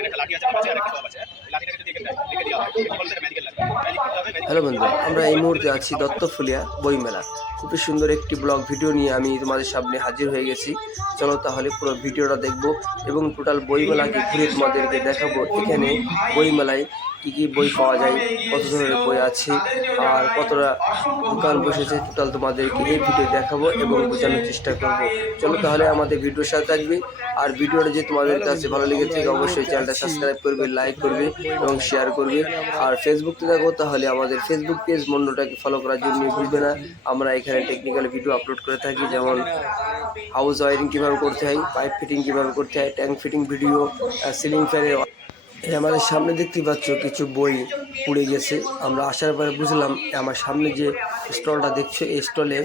একটা লাঠি আছে আছে এই লাঠিটাকে যদি এখানে রেখে দেওয়া হ্যালো বন্ধু, আমরা এই মুহূর্তে আছি দত্তফুলিয়া বইমেলা খুবই সুন্দর একটি ব্লগ ভিডিও নিয়ে আমি তোমাদের সামনে হাজির হয়ে গেছি। চলো তাহলে পুরো ভিডিওটা দেখব এবং টোটাল বইমেলাকে ঘুরে তোমাদেরকে দেখাবো এখানে বইমেলায় কী কী বই পাওয়া যায়, কত ধরনের বই আছে, আর কতটা দোকান বসেছে টোটাল তোমাদেরকে এই ভিডিও দেখাবো এবং বোঝানোর চেষ্টা করব। চলো তাহলে আমাদের ভিডিওর সাথে থাকবে। আর ভিডিওটা যে তোমাদের কাছে ভালো লেগে থাকে, অবশ্যই চ্যানেলটা সাবস্ক্রাইব করবে লাইক করবে এবং শেয়ার করবে। আর ফেসবুকতে দেখো তাহলে আমাদের ফেসবুক পেজ মন্ডলটাকে ফলো করার জন্য ভুলবে না। আমরা এখানে টেকনিক্যাল ভিডিও আপলোড করে থাকি, যেমন হাউস ওয়ারিং কীভাবে করতে হয় পাইপ ফিটিং কীভাবে করতে হয় ট্যাঙ্ক ফিটিং ভিডিও সিলিং ফ্যানের আমাদের সামনে দেখতে পাচ্ছ কিছু বই পুড়ে গেছে। আমরা আসার পরে বুঝলাম আমার সামনে যে স্টলটা দেখছ, এই স্টলে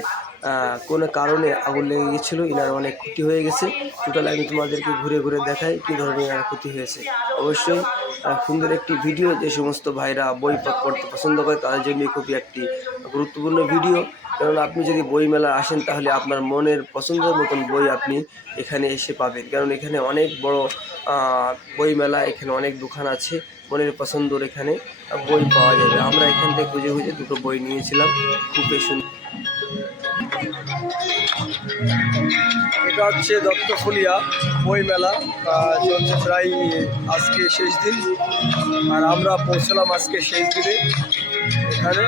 কোনো কারণে আগুন লেগে গেছিল, ইনার অনেক ক্ষতি হয়ে গেছে। টোটাল আমি তোমাদেরকে ঘুরে ঘুরে দেখাই কী ধরনের ইনার ক্ষতি হয়েছে। অবশ্যই সুন্দর একটি ভিডিও যে সমস্ত ভাইরা বই পড়তে পছন্দ করে, তাদের জন্য খুবই একটি গুরুত্বপূর্ণ ভিডিও কারণ আপনি যদি বই মেলা আসেন, তাহলে আপনার মনের পছন্দের মতন বই আপনি এখানে এসে পাবেন। কারণ এখানে অনেক বড় বই মেলা এখানে অনেক দোকান আছে, মনের পছন্দর এখানে বই পাওয়া যাবে। আমরা এখান থেকে খুঁজে খুঁজে দুটো বই নিয়েছিলাম খুব সুন্দর এটা হচ্ছে দত্তফুলিয়া বই মেলা চলছে প্রায় আজকে শেষ দিন। আর আমরা পৌঁছলাম আজকে শেষ দিনে এখানে।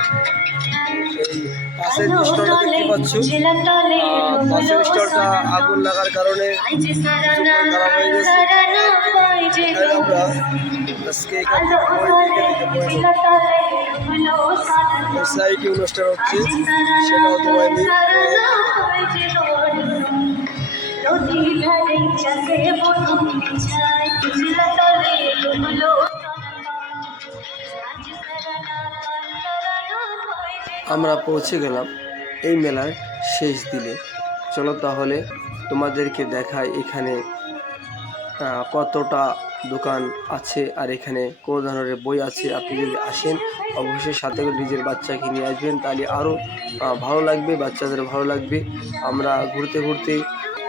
দেখতে স্টলটা আগুন লাগার কারণে খারাপ হয়ে গেছে অনুষ্ঠান হচ্ছে সেটাও আমরা পৌঁছে গেলাম এই মেলার শেষ দিনে। চলো তাহলে তোমাদেরকে দেখায় এখানে কতটা দোকান আছে আর এখানে কোনো ধরনের বই আছে। আপনি যদি আসেন, অবশ্যই সাথে করে নিজের বাচ্চাকে নিয়ে আসবেন। তাহলে আরও ভালো লাগবে, বাচ্চাদের ভালো লাগবে। আমরা ঘুরতে ঘুরতে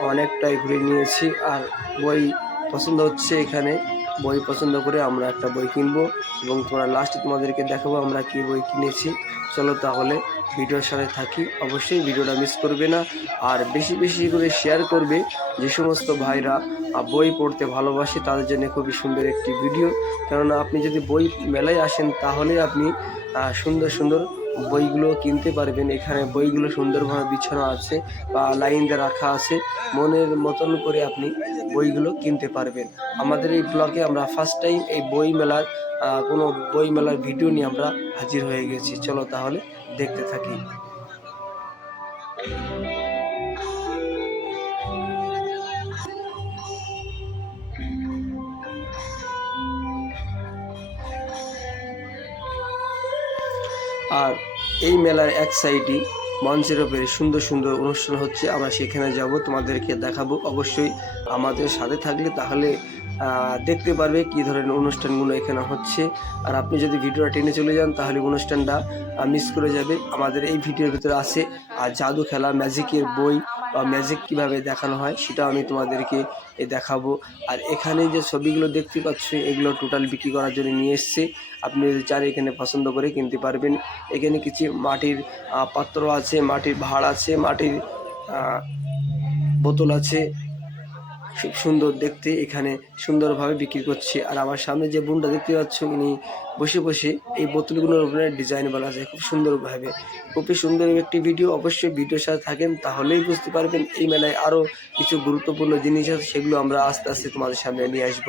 অনেকটাই ঘুরে নিয়েছি। আর বই পছন্দ হচ্ছে এখানে। বই পছন্দ করে আমরা একটা বই কিনবো এবং তোমরা লাস্টে তোমাদেরকে দেখাবো আমরা কি বই কিনেছি। চলো তাহলে ভিডিওর সাথে থাকি। অবশ্যই ভিডিওটা মিস করবে না। আর বেশি বেশি করে শেয়ার করবে যে সমস্ত ভাইরা বই পড়তে ভালোবাসে, তাদের জন্য খুবই সুন্দর একটি ভিডিও কেননা আপনি যদি বই মেলায় আসেন, তাহলে আপনি সুন্দর সুন্দর বইগুলো কিনতে পারবেন। এখানে বইগুলো সুন্দরভাবে বিছানো আছে বা লাইন দিয়ে রাখা আছে। মনের মতন করে আপনি বইগুলো কিনতে পারবেন। আমাদের এই ব্লগে আমরা ফার্স্ট টাইম এই বই মেলার কোনো বই মেলার ভিডিও নিয়ে আমরা হাজির হয়ে গেছি। চলো তাহলে দেখতে থাকি। আর এই মেলার এক সাইডে মঞ্চের ওপরে সুন্দর সুন্দর অনুষ্ঠান হচ্ছে। আমরা সেখানে যাব, তোমাদেরকে দেখাবো। অবশ্যই আমাদের সাথে থাকলে তাহলে দেখতে পারবে কী ধরনের অনুষ্ঠানগুলো এখানে হচ্ছে। আর আপনি যদি ভিডিওটা টেনে চলে যান, তাহলে অনুষ্ঠানটা মিস করে যাবে। আমাদের এই ভিডিওর ভিতরে আছে আর জাদু খেলা ম্যাজিকের বই বা ম্যাজিক কীভাবে দেখানো হয় সেটা আমি তোমাদেরকে দেখাবো। আর এখানে যে ছবিগুলো দেখতে পাচ্ছ, এগুলো টোটাল বিক্রি করার জন্য নিয়ে এসছে। আপনি যদি চান এখানে পছন্দ করে কিনতে পারবেন। এখানে কিছু মাটির পাত্র আছে, মাটির ভাড় আছে, মাটির বোতল আছে সুন্দর দেখতে এখানে সুন্দরভাবে বিক্রি করছে। আর আমার সামনে যে বোনটা দেখতে পাচ্ছ উনি বসে বসে এই বোতলগুলোর উপরে ডিজাইন বলা যায় খুব সুন্দরভাবে। খুবই সুন্দর একটি ভিডিও অবশ্যই ভিডিওর সাথে থাকেন, তাহলেই বুঝতে পারবেন এই মেলায় আরও কিছু গুরুত্বপূর্ণ জিনিস আছে, সেগুলো আমরা আস্তে আস্তে তোমাদের সামনে নিয়ে আসব।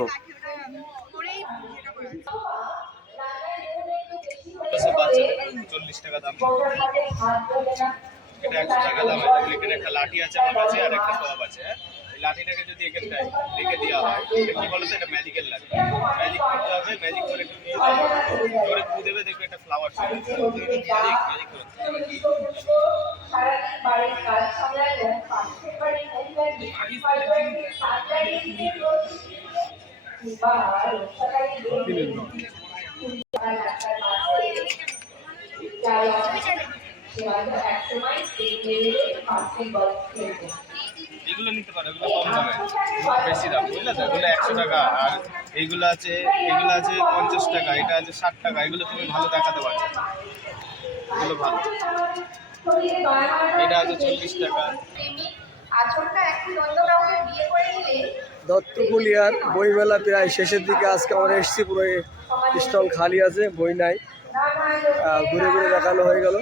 এটা দাম একটা লাঠি আছে, আমার কাছে, আর একটা সব আছে হ্যাঁ? এই লাঠিটাকে যদি এখানটায় রেখে দেওয়া হয় এটা কি বলতো এটা ম্যাজিক্যাল লাগে ম্যাজিক করতে হবে ম্যাজিক করে একটু নিয়ে যাবে জোরে ফু দেবে দেখবে একটা ফ্লাওয়ার চলে আসবে ম্যাজিক ম্যাজিক করতে লেভেলে বাস্কেটবল খেলতো এগুলো নিতে পারো এগুলো কম দামে। বেশি দাম বুঝলে তো? এগুলো একশো টাকা আর এইগুলো আছে এগুলো আছে পঞ্চাশ টাকা এটা আছে ষাট টাকা এগুলো তুমি ভালো দেখাতে পারছ এগুলো ভালো। এটা আছে চল্লিশ টাকা। প্রেমিক আচমকা একটি অন্য কাউকে বিয়ে করে নিলে দত্তপুলিয়ার বইমেলা প্রায় শেষের দিকে আজকে আমরা এসেছি পুরো স্টল খালি আছে বই নাই। ঘুরে ঘুরে দেখানো হয়ে গেল।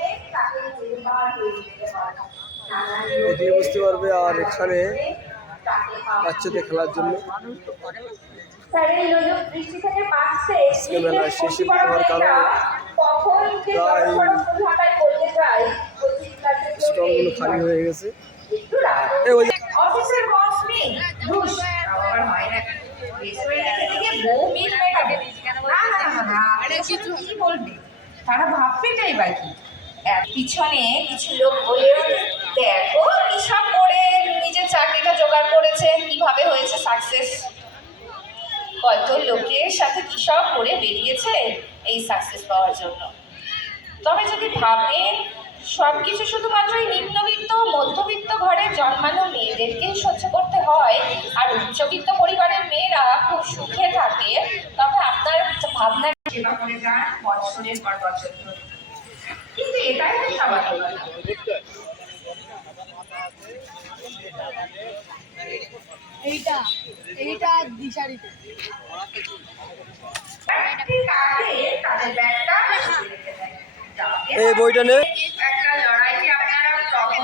এদিকে বুঝতে পারবে আর এখানে বাচ্চাদের খেলার জন্য স্যারের নজর দৃষ্টি থেকে বাঁচতে আজকে মেলা শেষে হওয়ার খালি হয়ে গেছে। তারা ভাববেটাই বা কি এর পিছনে কিছু লোক বলে, দেখো সব করে, নিজের চাকরিটা জোগাড় করেছে, কীভাবে হয়েছে সাকসেস কত লোকের সাথে কি সব করে বেরিয়েছে এই সাকসেস পাওয়ার জন্য? তবে যদি ভাবেন সব কিছু শুধুমাত্র এই নিম্নবিত্ত মধ্যবিত্ত ঘরে জন্মানো মেয়েদেরকেই সহ্য করতে হয়, আর উচ্চবিত্ত পরিবারের মেয়েরা খুব সুখে থাকে সেবা করে যান বছরের পর বছর ধরে। কিন্তু এটাই তো স্বাভাবিক। এইটা এইটা দিশারিতে। এই বইটা নে। একটা আপনারা আমরা সবাই।